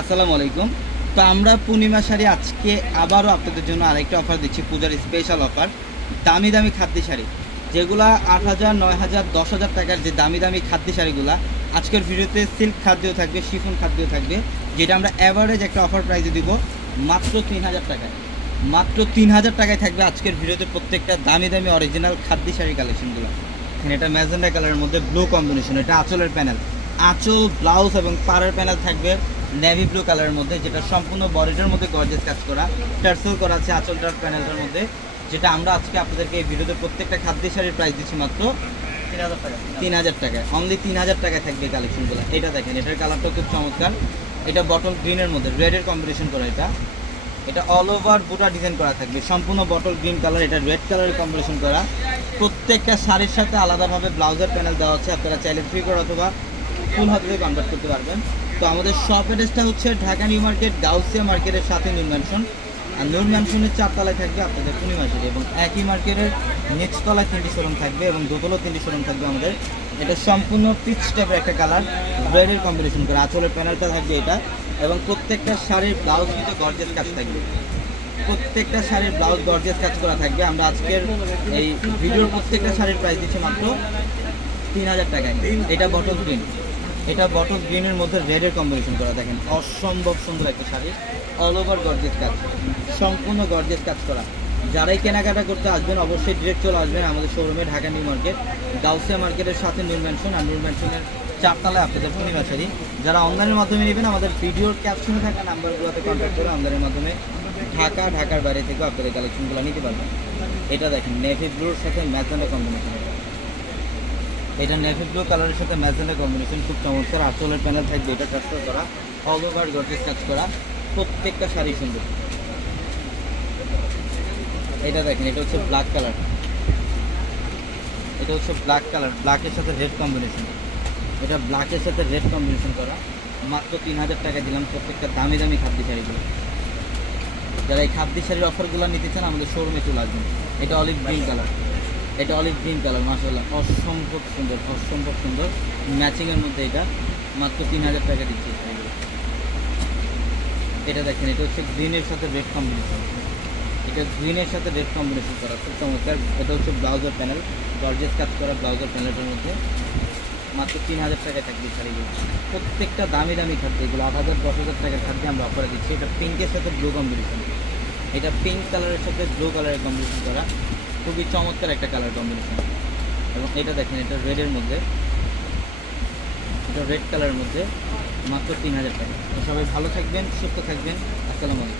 আসসালামু আলাইকুম। তো আমরা পূর্ণিমা শাড়ি আজকে আবারও আপনাদের জন্য আরেকটা অফার দিচ্ছি, পূজার স্পেশাল অফার। দামি দামি খাদ্য শাড়ি যেগুলা 8,000, 9,000, 10,000 টাকার যে দামি দামি খাদ্য শাড়িগুলা আজকের ভিডিওতে সিল্ক খাদ্যও থাকবে, শিফন খাদ্যও থাকবে, যেটা আমরা অ্যাভারেজ একটা অফার প্রাইসে দিব মাত্র 3,000 টাকায়। মাত্র 3,000 টাকায় থাকবে আজকের ভিডিওতে প্রত্যেকটা দামি দামি অরিজিনাল খাদ্য শাড়ি কালেকশনগুলো। এখানে এটা ম্যাজেন্ডা কালারের মধ্যে ব্লু কম্বিনেশন, এটা আঁচলের প্যানেল, আঁচল, ব্লাউজ এবং পাড়ের প্যানেল থাকবে নেভি ব্লু কালারের মধ্যে, যেটা সম্পূর্ণ বডিটার মধ্যে গর্জিয়াস কাজ করা, টার্সেল করা আছে আঁচলটার প্যানেলটার মধ্যে, যেটা আমরা আজকে আপনাদেরকে এই ভিডিওতে প্রত্যেকটা খাদ্য শাড়ির প্রাইস দিচ্ছি মাত্র 3,000 টাকায়। অনলি 3,000 টাকায় থাকবে এই কালেকশনগুলো। এটা দেখেন, এটার কালারটা খুব চমৎকার। এটা বটল গ্রিনের মধ্যে রেডের কম্বিনেশন করা, এটা অল ওভার বুটা ডিজাইন করা থাকবে, সম্পূর্ণ বটল গ্রিন কালার, এটা রেড কালারের কম্বিনেশন করা। প্রত্যেকটা শাড়ির সাথে আলাদাভাবে ব্লাউজের প্যানেল দেওয়া হচ্ছে, আপনারা চাইলে ফ্রি করে অথবা ফুল হাতে কনভার্ট করতে পারবেন। তো আমাদের শপ অ্যাড্রেসটা হচ্ছে ঢাকা নিউ মার্কেট, গাউসিয়া মার্কেটের সাথে নূর ম্যানশন। আর নূর ম্যানশনের 4 তলায় থাকবে আপনাদের পূর্ণিমা শাড়ি, এবং একই মার্কেটের নিচ তলায় 3টি শোরুম থাকবে এবং দোতলাও 3টি শোরুম থাকবে আমাদের। এটা সম্পূর্ণ পিচ টাইপের একটা কালার, রেডের কম্বিনেশন করা, আঁচলের প্যানেলটা থাকবে এটা, এবং প্রত্যেকটা শাড়ির ব্লাউজ কিন্তু গর্জিয়াস কাজ থাকবে। প্রত্যেকটা শাড়ির ব্লাউজ গর্জিয়াস কাজ করা থাকবে। আমরা আজকের এই ভিডিওর প্রত্যেকটা শাড়ির প্রাইস দিচ্ছি মাত্র 3,000 টাকায়। এটা বটল গ্রিন, এটা বটল গ্রিনের মধ্যে রেডের কম্বিনেশন করা, দেখেন অসম্ভব সুন্দর একটা শাড়ি, অল ওভার গর্জিয়াস কাজ, সম্পূর্ণ গর্জিয়াস কাজ করা। যারাই কেনাকাটা করতে আসবেন অবশ্যই ডিরেক্ট চলে আসবেন আমাদের শোরুমে, ঢাকা নিউ মার্কেট, গাউসিয়া মার্কেটের সাথে নূর ম্যানশন। আর নূর ম্যানশনের 4 তলায় আপনাদের পূর্ণিমা শাড়ি। যারা অনলাইনের মাধ্যমে নেবেন আমাদের ভিডিওর ক্যাপশনে থাকা নাম্বারগুলোতে কন্ট্যাক্ট করে অনলাইনের মাধ্যমে ঢাকার বাইরে থেকেও আপনাদের কালেকশনগুলো নিতে পারবেন। এটা দেখেন নেভি ব্লুর সাথে ম্যাজেন্ডা কম্বিনেশন, এটা নেভি ব্লু কালারের সাথে ম্যাজেন্ডা কম্বিনেশন, খুব চমৎকার। আঁচলের প্যানেল থাকবে, এটা ট্রান্সফার করা, অল ওভার গর্জিয়াস কাজ করা, প্রত্যেকটা শাড়ি সুন্দর। এটা দেখেন, এটা হচ্ছে ব্ল্যাক কালার, এটা হচ্ছে ব্ল্যাক কালার, ব্ল্যাকের সাথে রেড কম্বিনেশন, এটা ব্ল্যাকের সাথে রেড কম্বিনেশন করা। মাত্র 3,000 টাকা দিলাম প্রত্যেকটা দামি দামি খাদ্য শাড়িগুলো। যারা এই খাদ্য শাড়ির অফারগুলো নিতে চান আমাদের শোরুমে চলে আসবেন। এটা অলিভ গ্রিন কালার, এটা অলিভ গ্রিন কালার, মাশাআল্লাহ অসম্ভব সুন্দর, অসম্ভব সুন্দর ম্যাচিংয়ের মধ্যে। এটা মাত্র 3,000 টাকা দিচ্ছি শাড়িগুলো। এটা দেখেন, এটা হচ্ছে গ্রিনের সাথে রেড কম্বিনেশন, এটা গ্রিনের সাথে রেড কম্বিনেশন করা, খুব চমৎকার। এটা হচ্ছে ব্লাউজের প্যানেল, গর্জিয়াস কাজ করা ব্লাউজের প্যানেলটার মধ্যে। মাত্র 3,000 টাকায় থাকবে শাড়িগুলো। প্রত্যেকটা দামি দামি খাদ্য, এগুলো 8,000, 10,000 টাকার খাদ্য আমরা অফারে দিচ্ছি। এটা পিঙ্কের সাথে ব্লু কম্বিনেশন, এটা পিঙ্ক কালারের সাথে ব্লু কালারের কম্বিনেশন করা, খুবই চমৎকার একটা কালার কম্বিনেশন। এবং এটা দেখেন, এটা রেডের মধ্যে, এটা রেড কালারের মধ্যে, মাত্র 3,000 টাকা। তো সবাই ভালো থাকবেন, সুস্থ থাকবেন, আসসালামু আলাইকুম।